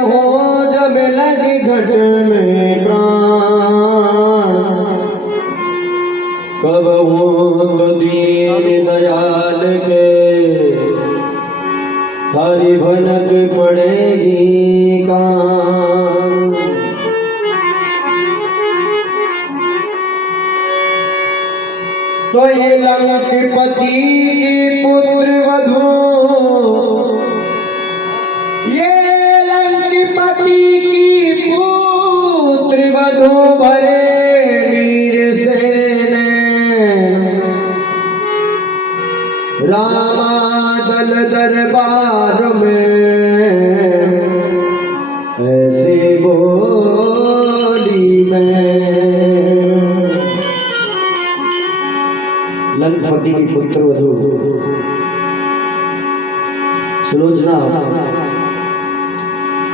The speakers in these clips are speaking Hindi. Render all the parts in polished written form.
हो जब लगे घट में प्राण, कब हो तो दीन दयाल के थारी भनक पड़ेगी काम। तो ये लंकापति की पुत्र वधू, ये लंकापति की पुत्र वधू भरे वीर सेने, रामा दल दरबार में ऐसे बोली मैं। लंकापति की पुत्र वधू सुलोचना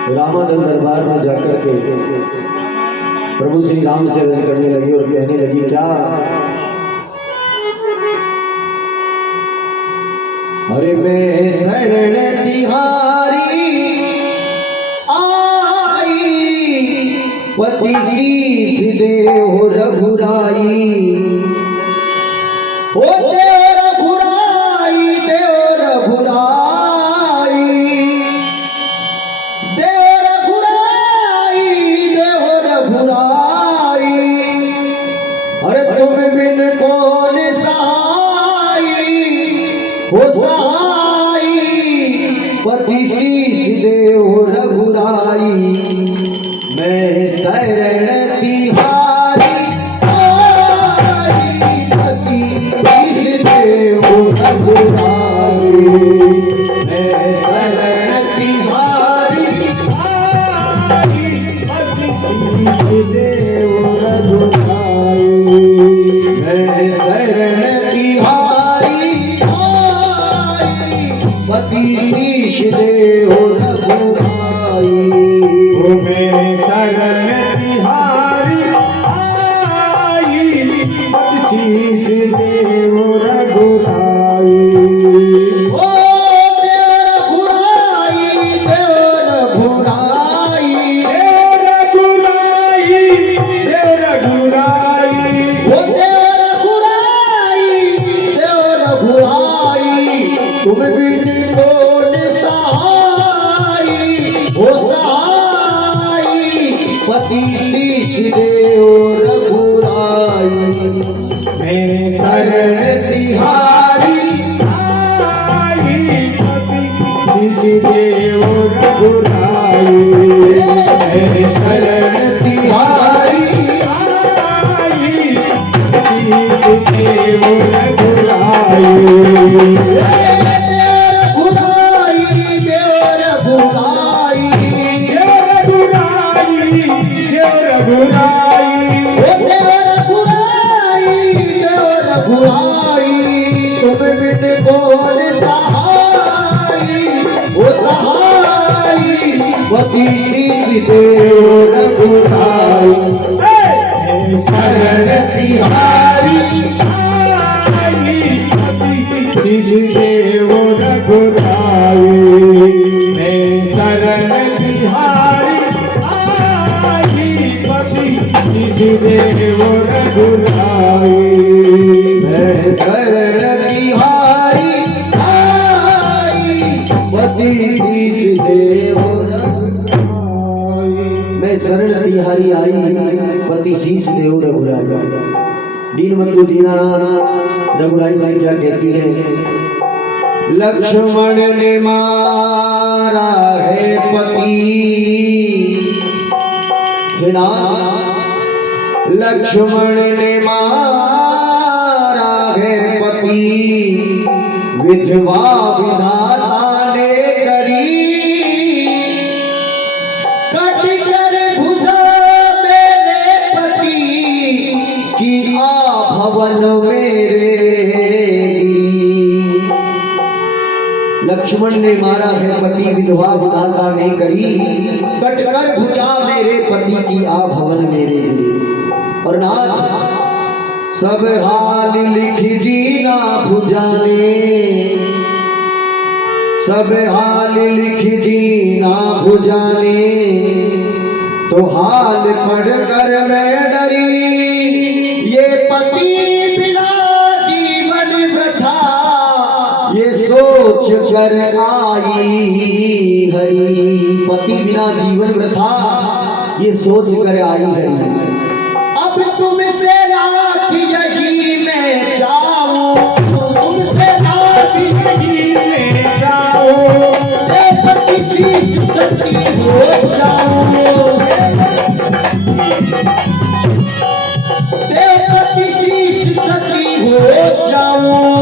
रामादल दरबार में जाकर के प्रभु श्री राम से अर्ज करने लगी और कहने लगी, क्या अरे मैं शरण तिहारी आई, पति शीश देव रघुराई, ओ देव रघुराई, देव रघुराई, देव रघुराई, देव रघुराई। अरे तुम बिन कौन सहाई, हो सहाई, पति शीश देव रघुराई। मैं शरण तिहारी आई, पति शीश देव रघुराई। मैं शरण तिहारी आई, पति शीश देव रघुराई। मैं शरण तिहारी पति शीश देव रघुराई। मेरे शरण तिहारी आई, पति शीश देव रघुराई। ओ देव रघुराई, देव रघुराई, देव रघुराई, देव रघुराई, ओ देव रघुराई, देव रघुराई। तुम बिन कौन सहाई, हो सहाई, पति शीश देव रघुराई। मेरे शरण तिहारी आई, पति शीश देव रघुराई। मेरे शरण तिहारी आई, शीश देव रघुराई। रघुराई, देव रघुराई, देव रघुराई, देव रघुराई, ओ देव रघुराई, देव रघुराई। तुम बिन कौन सहाई, हो सहाई, पति शीश देव रघुराई। शरण तिहारी आई, पति शीश देव रघुराई। मैं शरण तिहारी आई, पति शीश देव रघुराई। मैं शरण तिहारी आई, पति शीश देव रघुराई। मैं शरण तिहारी आई, पति शीश देव रघुराई। दीनबंधु दीनानाथ रघुराई से क्या कहती है? लक्ष्मण ने मारा है पति, लक्ष्मण ने मारा है पति, विधवा विधाता ने करी, कट कर भुजा मेरे पति की भवन मेरे गिरी। लक्ष्मण ने मारा है पति, विधवा विधाता ने करी, कट कर भुजा मेरे पति की भवन मेरे गिरी। और नाथ सब हाल लिख दीना भुजा ने, सब हाल लिख दीना भुजाने, तो हाल पढ़कर मैं डरी, ये पति बिना जीवन वृथा, ये सोच कर आई हरी। पति बिना जीवन वृथा, ये सोच कर आई हरी। अब तुमसे रात यही मैं चाहूं, तुमसे रात यही मैं चाहूं, पति शीश सती हो जाऊं, पति शीश सती हो जाऊं।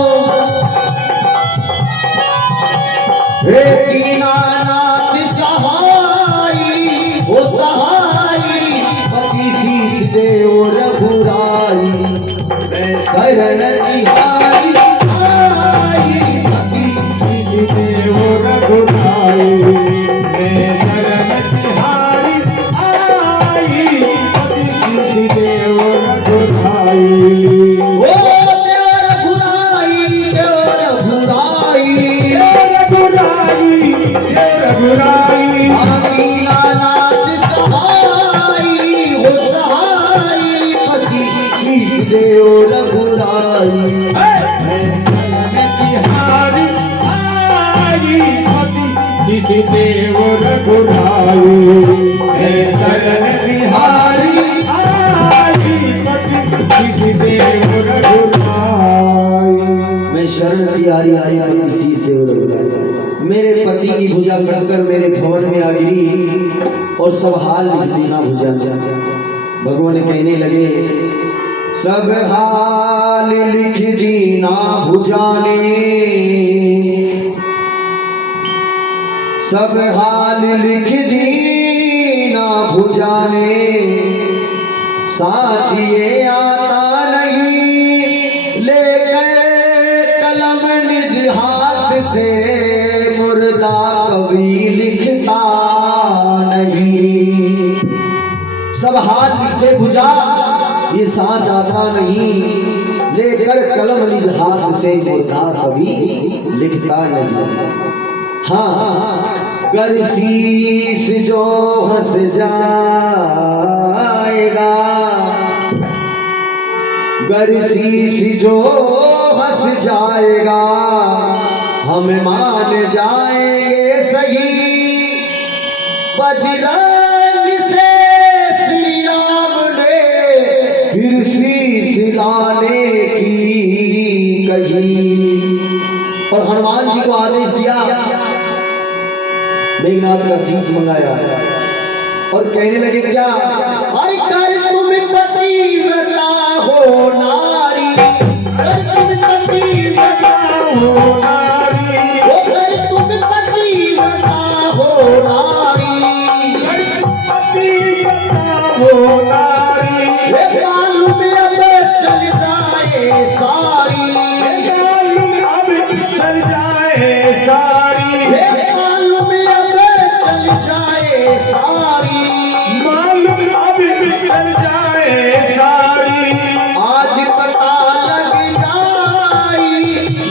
हे दीनानाथ सहाई हो सहाई, पति शीश देओ रघुराई, मैं शरण तिहारी आई, पति शीश देओ रघुराई, मैं शरण तिहारी आई, पति शीश देओ रघुराई। ओ देव रघुराई, देव रघुराई, रघुराई दीनानाथ सहाई हो सहाई, पति शीश देओ रघुराई, मैं शरण तिहारी आई, पति शीश देओ रघुराई, मैं शरण तिहारी आई, पति शीश देओ रघुराई। मैं शरण तिहारी आई, पति शीश देओ रघुराई। मेरे पति की भुजा कटकर मेरे भवन में आ गिरी, और सब हाल लिख दीना भुजा। भगवान कहने लगे, सब हाल लिख दीना भुजाने, सब हाल लिख दीना भुजाने, साथ ये आता नहीं, लेकर कलम निज हाथ से, मुर्दा कभी लिखता नहीं। सब हाथ लिखते भुजा, ये साँच आता नहीं, लेकर कलम निज हाथ से, मुर्दा कभी लिखता नहीं। हाँ, गर शीश जो हंस जाएगा, गर शीश जो हंस जाएगा, हम मान जाएंगे सही, बजरंग से श्री राम ने फिर शीश लाने की कही। और हनुमान जी को आदेश दिया, मेघनाथ का शीश मंगाया, और कहने लगे क्या, अरे कर तुम पतिव्रता हो नारी, कर तुम पतिव्रता हो नारी, ओ कर तुम पतिव्रता हो नारी, पतिव्रता हो नारी, मालूम अब चल जाए सारी, मालूम अब चल जाए सारी, मालूम अब चल जाए सारी, मालूम अब चल जाए सारी। आज पता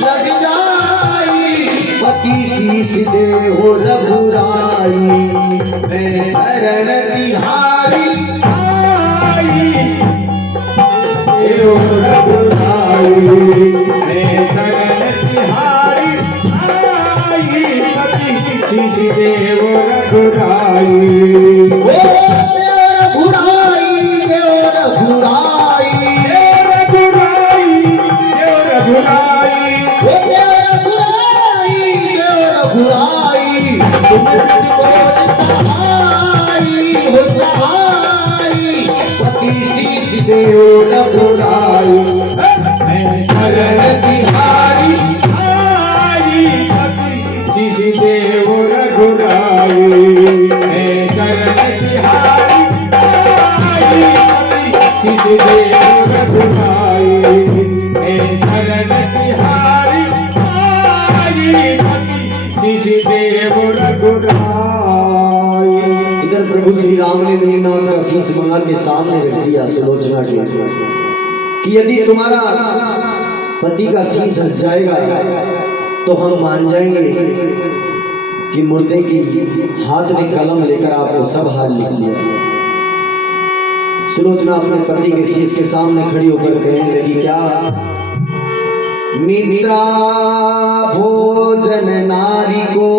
लग जाई, पति शीश देओ रघुराई, मैं शरण तिहारी आई, देओ रघुराई, मैं शरण तिहारी आई, पति शीश देओ रघुराई। ओ देव रघुराई, देव रघुराई, रघुराई, ओ देव रघुराई, देव रघुराई, तुम त्रिकोण सहाई हो सहाई, पति शीश देओ रघुराई, मैं शरण तिहारी आई, पति शीश देओ रघुराई, मैं शरण तिहारी आई, पति शीश देओ रघुराई, मैं शरण तिहारी आई, पति शीश देओ रघुराई। इधर प्रभु श्री राम ने मेघनाथ का शीश मंगा के सामने रख दिया सुलोचना के, कि यदि तुम्हारा पति का शीश हंस जाएगा तो हम मान जाएंगे कि मुर्दे की हाथ में कलम लेकर आपको सब हाल लिख दिया। सुलोचना अपने पति के शीश के सामने खड़ी होकर कहने लगी, क्या निद्रा भोजन नारी को,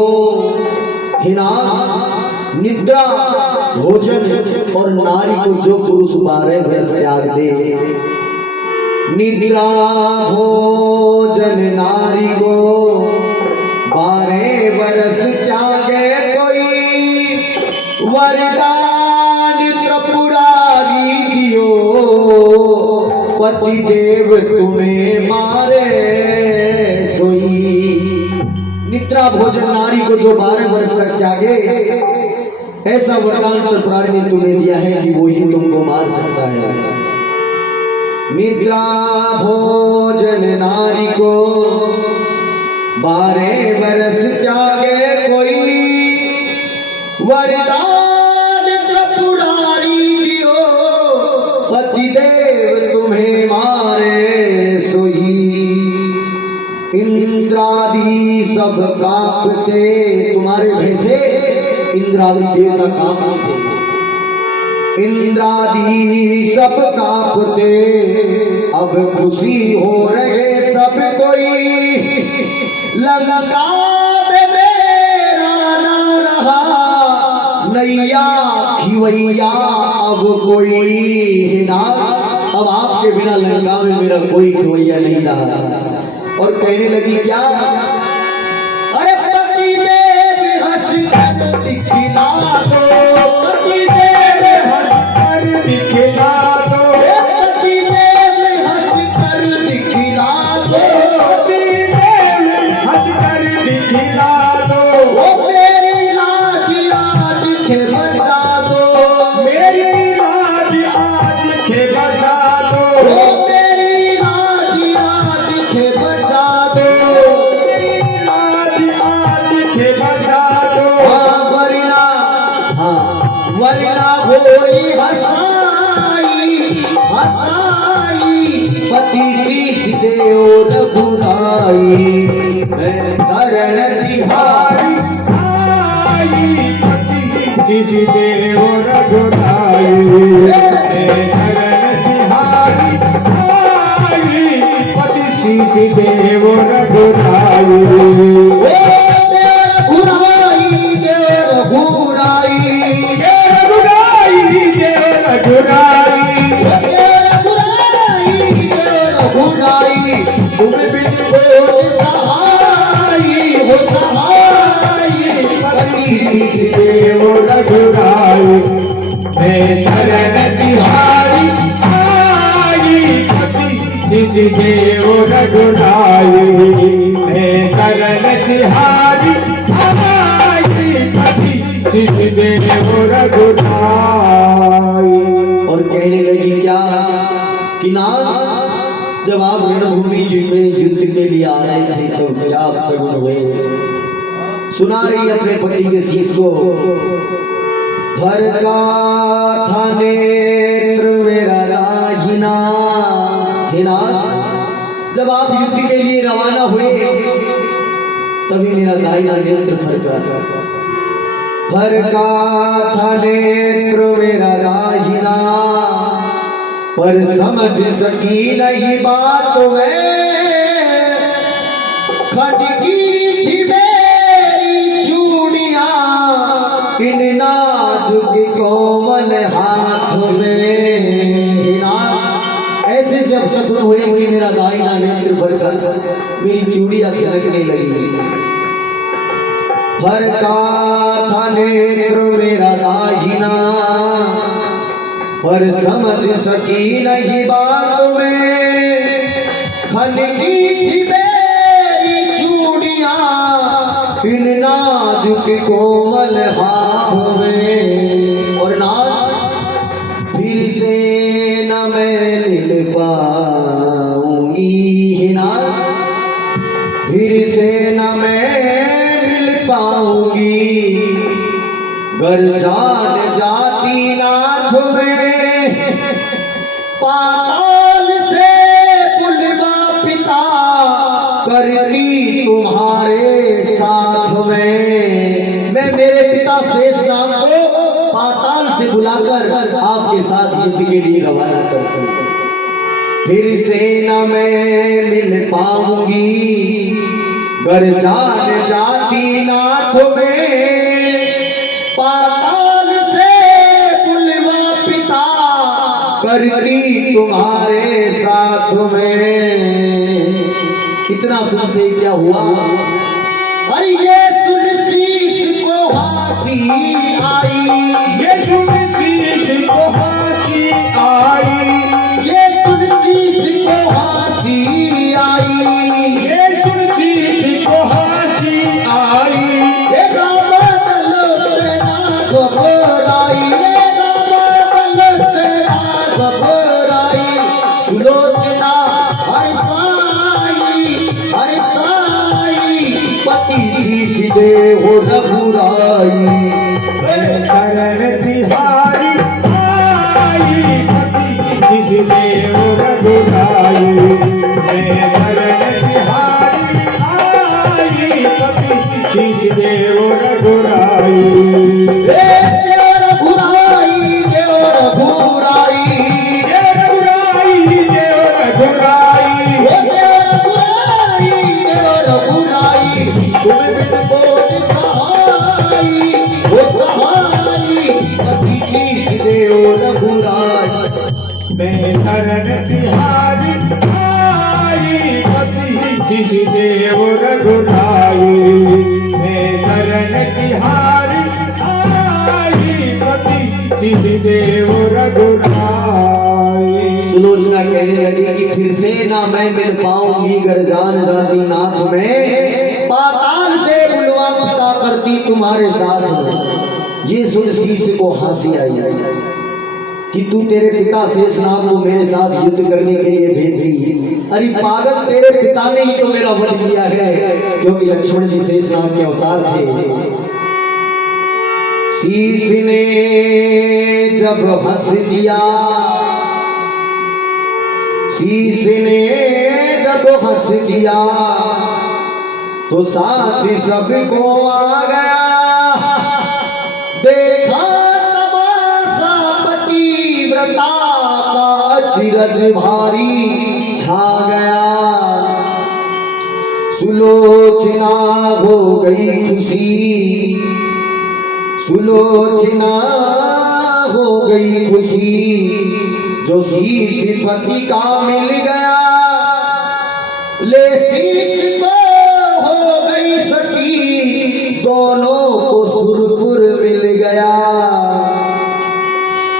हिना निद्रा भोजन और नारी को जो पुरुष 12 वर्ष त्याग दे, निद्रा भोजन नारी को 12 वर्ष त्यागे कोई, वरदान त्रिपुरारी दियो, पति देव तुम्हें मारे सोई। निद्रा भोजन नारी को जो 12 वर्ष तक त्यागे, ऐसा वरदान त्रिपुरारी ने तुम्हें दिया है कि वो ही तुमको मार सकता है। निद्रा भोजन नारी को 12 वर्ष त्यागे कोई, वरदान त्रिपुरारी दियो, पति देव तुम्हें मारे सोई। इंद्रादि सब कांपते, तुम्हारे भय से इंद्रादि देवता कांपते थे। इंद्रादि सब कांपते, अब खुशी हो रहे सब कोई, लंका में मेरा ना रहा नैया खिवैया अब कोई ना, अब आपके बिना लंका में मेरा कोई खिवैया नहीं रहा। और कहने लगी, क्या अरे पति देव हंस कर दिखला दो, पति देव हंस कर दिखला दो, पति देव हंस कर दिखला दो, पति देव हंस कर दिखला दो, ओ मेरी लाज आज के बचा दो, मेरी लाज आज के बचा दो, ओ मेरी लाज आज के बचा दो, मेरी लाज आज के बचा दो। वरना होई हसाई हसाई, पति शीश देओ रघुराई, मैं शरण तिहारी आई, पति शीश देओ रघुराई, मैं शरण तिहारी आई, पति शीश देओ रघुराई। देव रघुराई, मैं शरण तिहारी आई, पति शीश देव रघुराई, मैं शरण तिहारी आई, पति शीश देव रघुराई। और कहने लगी, क्या कि ना जब आप रणभूमि में युद्ध के लिए आ रहे थे तो क्या आप सगुन हुए। सुना रही अपने पति के शीश को, भर का था नेत्र मेरा दाहिना, हिना जब आप युद्ध के लिए रवाना हुए तभी मेरा दाहिना नेत्र फरका, भर का था नेत्र मेरा दाहिना, पर समझ सकी नहीं बात में, खटकी थी मेरी चूड़ियां इन नाजुक कोमल हाथ में। ऐसे जब शकुन हुए कि मेरा दाहिना नेत्र भरकर मेरी चूड़ियां खिलकने लगी। भरका था नेत्र मेरा दाहिना, पर समझ सकी नहीं बात में, खनकी थी मेरी चूड़ियां इन नाजुक कोमल हाथों में। और नाथ फिर से न मैं मिल पाऊंगी, नाथ फिर से न मैं मिल पाऊंगी, घर जान जाती नाथ में, पाताल से बुलवा पिता करती तुम्हारा पाताल से बुलाकर आपके साथ युद्ध के लिए रवाना करते हैं। फिर से न मैं मिल पाऊंगी गर जान जाती नाथ में, पाताल से बुलवा पिता करती तुम्हारे साथ में। कितना सुनते क्या हुआ। अरे ये सुन शीश को हाथी आई, ये सुन शीश को हंसी आई, ये सुन शीश को हाथी आई, ये सुन शीश को हंसी आई। ये राम दल से ना घबराई, ये राम दल से ना घबराई, सुलोचना हर साई पति शीश दे हो रघुराई। शरण तिहारी आई, पति शीश देव रघुराई। शरण तिहारी आई, पति शीश देव रघुराई। देव रघुराई, देव रघुराई, देव रघुराई, देव रघुराई। देव रघुराई, तुम बिन कोट सहाई, हो सहाई पति शीश देव रघुराई। मैं शरण तिहारी आई, पति शीश देव रघुराई। मैं शरण तिहारी आई, पति शीश देव रघुराई। सुलोचना कहने लगी कि फिर से ना मैं मिल पाऊंगी गर जान जाती नाथ में, पाताल से बुलवा पिता करती तुम्हारे साथ में। ये सुन शीश को हंसी आई कि तू तेरे पिता शेषनाग को मेरे साथ युद्ध करने के लिए भेज दी। अरे पागल, तेरे पिता ने ही तो मेरा वध किया है, क्योंकि लक्ष्मण जी शेषनाग के अवतार थे। शीश ने जब हंस दिया, शीश ने जब हंस दिया, तो साथ सबको आ गया। देखा तमाशा पतिव्रता का अचरज भारी छा गया। सुलोचना हो गई खुशी, सुलोचना हो गई खुशी, जो शीश पति का मिल गया। ले शीश को हो गई सखी, दोनों को सुरपुर मिल गया।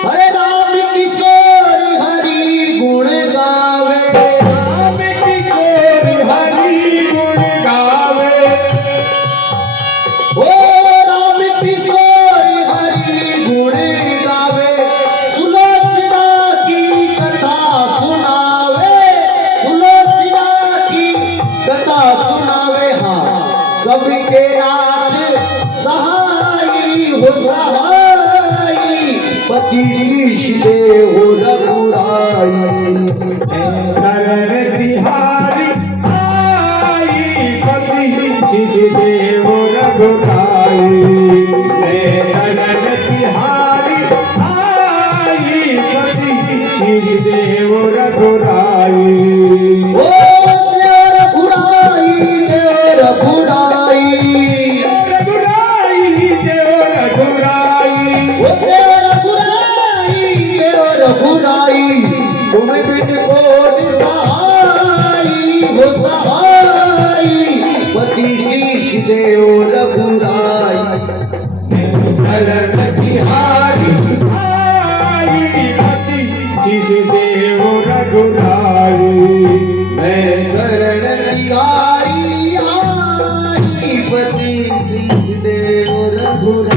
अरे राम किशोर हरि गुण गावे, राम किशोर हरि गुण गावे। ओ राम किशोर हरि गुण गावे, सुलोचना की कथा सुनावे, सुलोचना की कथा सुनावे। हाँ, सबके नाथ सहाई हो सहाई, पति शीश देव रघुराई। शरण तिहारी आई, पति शीश देव रघुराई। मैं शरण तिहारी आई, पति शीश देव रघुराई। ओ देव रघुराई, देव रघुराई, देव रघुराई, देव रघुराई। ओ देव रघुराई, देव रघुराई, तुम बिन कोट सहाई, हो सहाई पति शीश देव रघुराई। शरण तिहारी आई, पति शीश देव रघुराई। मैं शरण तिहारी आई, पति शीश देव रघुराई।